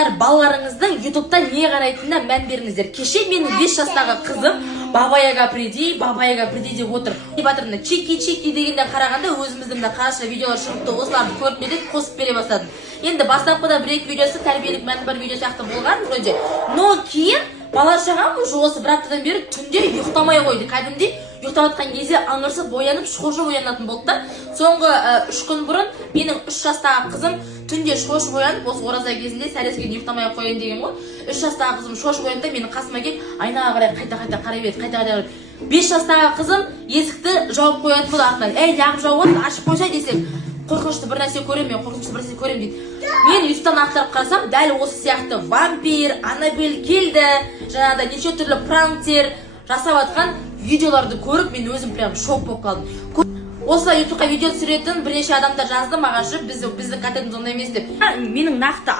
қыздар, балаларыңыздың ютубта не қарайтынына мән беріңіздер. Кеше менің 5 жастағы қызым бабаяға приди деп отыр. Батырына чеки дегенде қарағанда өзіміздің де қараша видеолар шығыпты, осыларды көріп едік, қосып бере бастадым. Енді бастапқыда 1-2 видеосы тәрбиелік мәні бар видео сияқты болған вроде. Но кейін бала-шағам уже осы бір аптадан бері түнде ұйықтамай қойды. Кәдімгідей ұйықтап жатқан кезде аңырсып оянып, шошып оянатын болды. Соңғы 3 күн бұрын менің 3 жастағы қызым түнде шошып оянып, осы ораза кезінде сәрескеден ұйықтамай қояйын деген ғой. 3 жастағы қызым шошып оянды, менің қасыма келіп, айнаға қарай қайта қарай берді, қайта. 5 жастағы қызым есікті жауып қоятын болды артынан. Ей, неғып жауып отыр, ашып қойсай десек, қорқынышты бір нәрсе көремін дейді. Мен ұйықтан ақтарып қарасам, дәл осы сияқты вампир, Аннабель келді, жаңағыда неше түрлі пранктер жасап жатқан видеоларды көріп, мен өзім прям шок болып қалдым. Осылай ютубқа видео түсіретін бірнеше адамдар жазды маған, біздің контентіміз ондай емес деп. Менің нақты